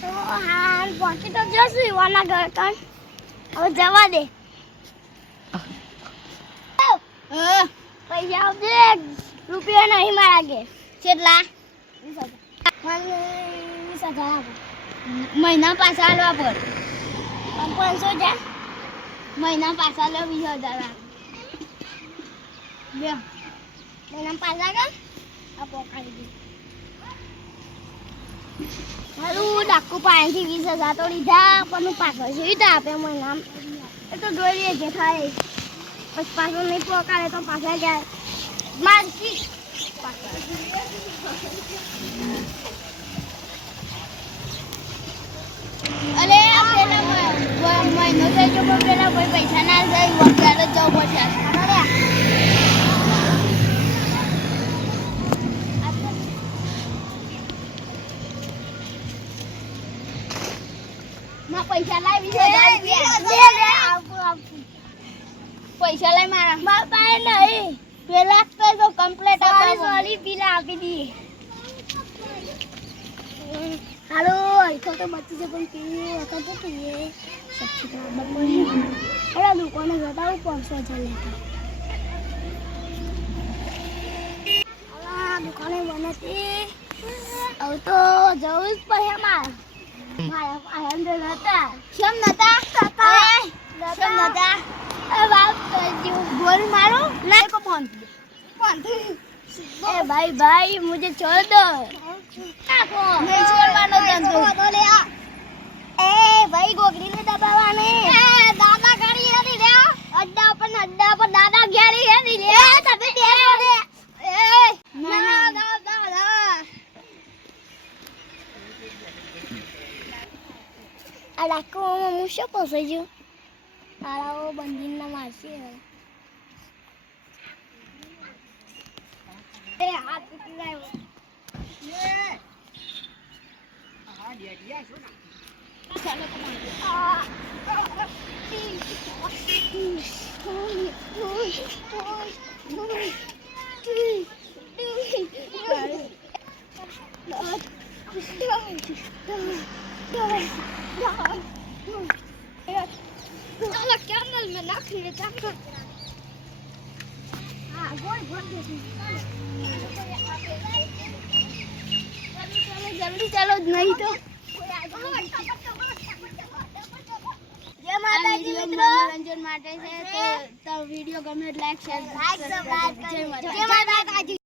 તો હાલ પહોંચી તો જશું ઈવાના ઘર કણ હવે જવા દે. પૈસા આવજે રૂપિયા નહીં મારા ઘેર. કેટલા? વીસ હજાર. આપો. મહિના પાછા આલવા પર. પાંચસો છે મહિના પાછા લો વીસ હજાર મહિના બે પાછા કર આપો કાઢી દે ડાકુ પાસેથી વીસ હજાર તો લીધા, પણ હું પાછળ લીધા આપે તો પાછળ નહીં પકાડે તો પાછા જાય. મહિનો થઈ ગયો પણ ભાઈ પૈસા ના પૈસા લાવી પૈસા લાવી મારા. મારા પાસે નહીં. પેલા તો જો કમ્પ્લેટ સોરી સોરી પીલા આપી દી હાલો તો તો બચી છે પણ કે વખત તો પીએ સચ્ચી તો બપોરે એડા દુકાને જતા હું પાંચસો હજાર લેતા દુકાને બનતી હવે તો જવું જ પડે મારે મારા ભાઈ હતા છોડ નતા અલા કો હું શું પોસે છું આળાઓ બંધીને મારશે હાથ તૂટી જાય चलो ચાલો જ નહીં તો મનોરંજન માટે છે તો વીડિયો ગમે લાઈક શેર જય માતા